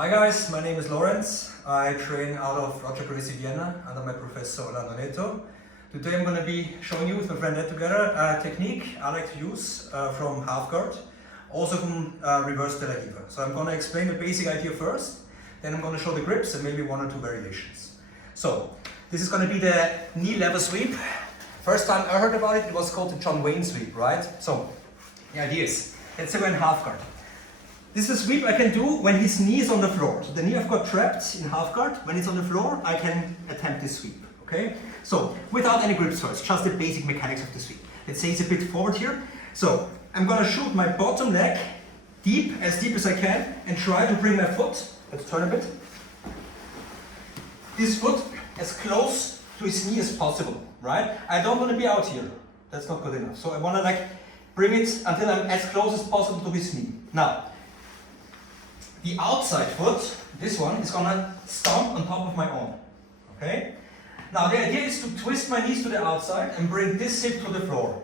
Hi guys, my name is Lorenz. I train out of Gracie, Vienna under my professor Lorenz. Today I'm going to be showing you with my friend Ed together a technique I like to use from half guard, also from reverse de la Riva. So I'm going to explain the basic idea first, then I'm going to show the grips and maybe one or two variations. So this is going to be the knee level sweep. First time I heard about it, it was called the John Wayne sweep, right? So the idea is, let's say we're in half guard. This is a sweep I can do when his knee is on the floor. So the knee I've got trapped in half guard. When it's on the floor, I can attempt this sweep. Okay? So without any grips first, just the basic mechanics of the sweep. Let's say it's a bit forward here. So I'm gonna shoot my bottom leg deep as I can, and try to bring my foot. Let's turn a bit. This foot as close to his knee as possible. Right? I don't want to be out here. That's not good enough. So I want to bring it until I'm as close as possible to his knee. Now. The outside foot, this one, is gonna stomp on top of my own. Okay? Now the idea is to twist my knees to the outside and bring this hip to the floor.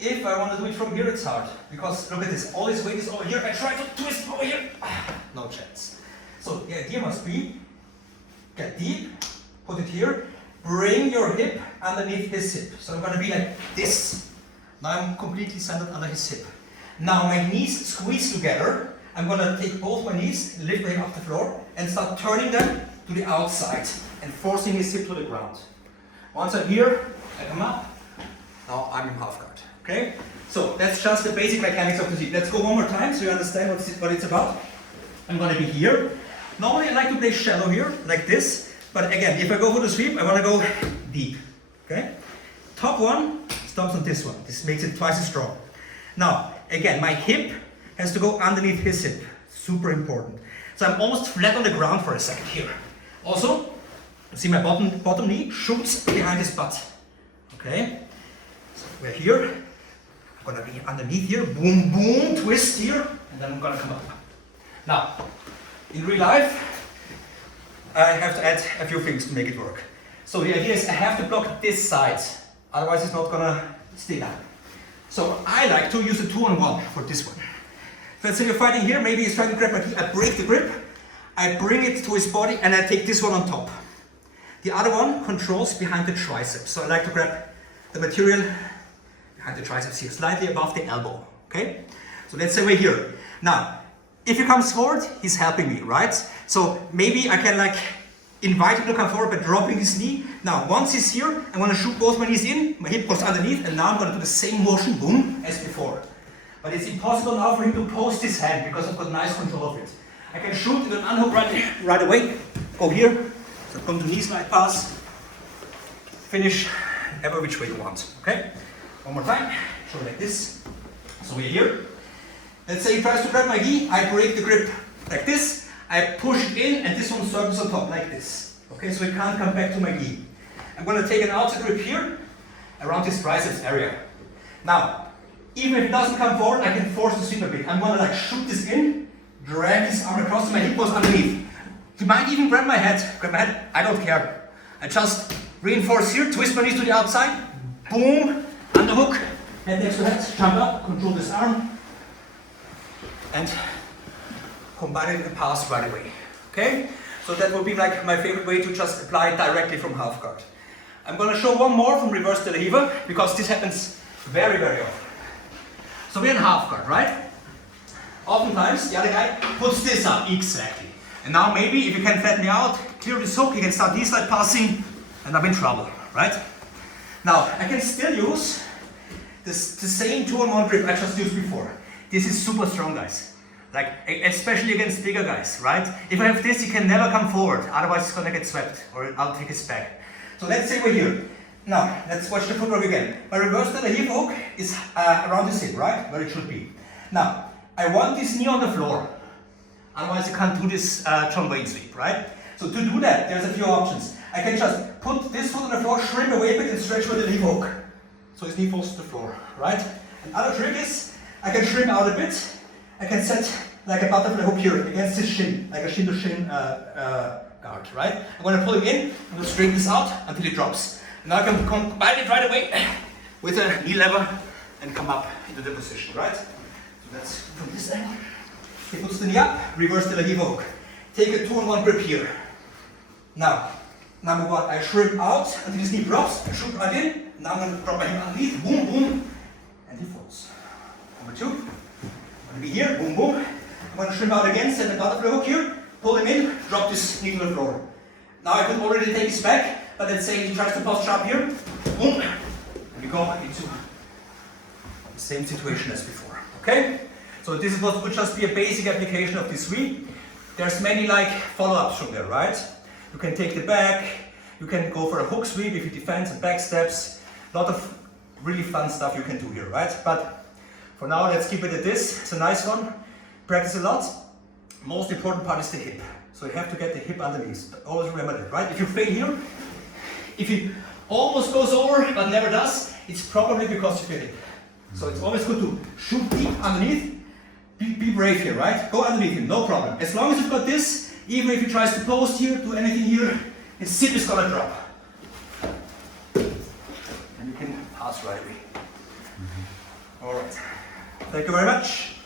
If I want to do it from here, it's hard. Because look at this, all this weight is over here. I try to twist over here. No chance. So the idea must be, get deep, put it here, bring your hip underneath his hip. So I'm gonna be like this. Now I'm completely centered under his hip. Now my knees squeeze together. I'm going to take both my knees, lift my hip off the floor, and start turning them to the outside and forcing his hip to the ground. Once I'm here, I come up. Now I'm in half guard. Okay? So that's just the basic mechanics of the sweep. Let's go one more time so you understand what it's about. I'm going to be here. Normally I like to play shallow here, like this. But again, if I go for the sweep, I want to go deep. Okay? Top one stops on this one. This makes it twice as strong. Now, again, my hip has to go underneath his hip. Super important. So I'm almost flat on the ground for a second here. Also, see my bottom knee shoots behind his butt. Okay? So we're here. I'm gonna be underneath here. Boom, boom, twist here. And then I'm gonna come up. Now, in real life, I have to add a few things to make it work. So the idea is I have to block this side. Otherwise it's not gonna stay down. So I like to use a 2-on-1 for this one. Let's say you're fighting here, maybe he's trying to grab my knee, I break the grip, I bring it to his body and I take this one on top. The other one controls behind the triceps. So I like to grab the material behind the triceps here, slightly above the elbow, okay? So let's say we're here. Now, if he comes forward, he's helping me, right? So maybe I can invite him to come forward by dropping his knee. Now, once he's here, I'm gonna shoot both my knees in, my hip goes underneath, and now I'm gonna do the same motion, boom, as before. But it's impossible now for him to post his hand because I've got nice control of it. I can shoot with an unhook right away. Go here, so come to knee slide pass. Finish every which way you want. Okay? One more time. Show like this. So we're here. Let's say he tries to grab my knee. I break the grip like this. I push it in and this one circles on top like this. Okay, so he can't come back to my knee. I'm going to take an outer grip here around his triceps area. Now, even if it doesn't come forward, I can force the sweep a bit. I'm gonna shoot this in, drag his arm across, my hip goes underneath. He might even grab my head, I don't care. I just reinforce here, twist my knees to the outside, boom, underhook, head next to head, jump up, control this arm, and combine it in a pass right away. Okay? So that would be my favorite way to just apply it directly from half guard. I'm gonna show one more from reverse de la Riva, because this happens very, very often. So we're in half guard, right? Oftentimes the other guy puts this up, exactly. And now maybe if you can flatten me out, clear this hook, you can start knee slide passing, and I'm in trouble, right? Now I can still use the same 2-on-1 grip I just used before. This is super strong, guys. Especially against bigger guys, right? If I have this, he can never come forward, otherwise he's gonna get swept, or I'll take his back. So let's say we're here. Now, let's watch the footwork again. My reverse de la Riva hook is around his hip, right? Where it should be. Now, I want this knee on the floor. Otherwise, you can't do this John Wayne sweep, right? So to do that, there's a few options. I can just put this foot on the floor, shrimp away a bit, and stretch my de la Riva hook. So his knee falls to the floor, right? Another trick is, I can shrimp out a bit. I can set like a butterfly hook here against his shin, like a shin-to-shin guard, right? I'm going to pull him in, I'm going to straighten this out until it drops. Now I can combine it right away with a knee lever and come up into the position, right? So that's from this angle. He puts the knee up, reverse de la Riva hook. take a 2-on-1 grip here. Now, number one, I shrimp out until his knee drops, I shrimp right in. Now I'm going to drop my hip underneath, boom, boom, and he falls. Number two, I'm going to be here, boom, boom. I'm going to shrimp out again, set the butterfly hook here, pull him in, drop this knee to the floor. Now I could already take his back, but let's say he tries to posture up here, boom, and we go into the same situation as before. Okay? So this is what would just be a basic application of this three. There's many like follow-ups from there, right? You can take the back, you can go for a hook sweep if you defend and back steps. A lot of really fun stuff you can do here, right? But for now, let's keep it at this. It's a nice one. Practice a lot. Most important part is the hip. So you have to get the hip underneath. But always remember that, right? If you fail here, if it almost goes over but never does, it's probably because of your hip. So it's always good to shoot deep underneath. Be brave here, right? Go underneath him, no problem. As long as you've got this, even if he tries to post here, do anything here, his hip is gonna drop. And you can pass right away. All right. Thank you very much.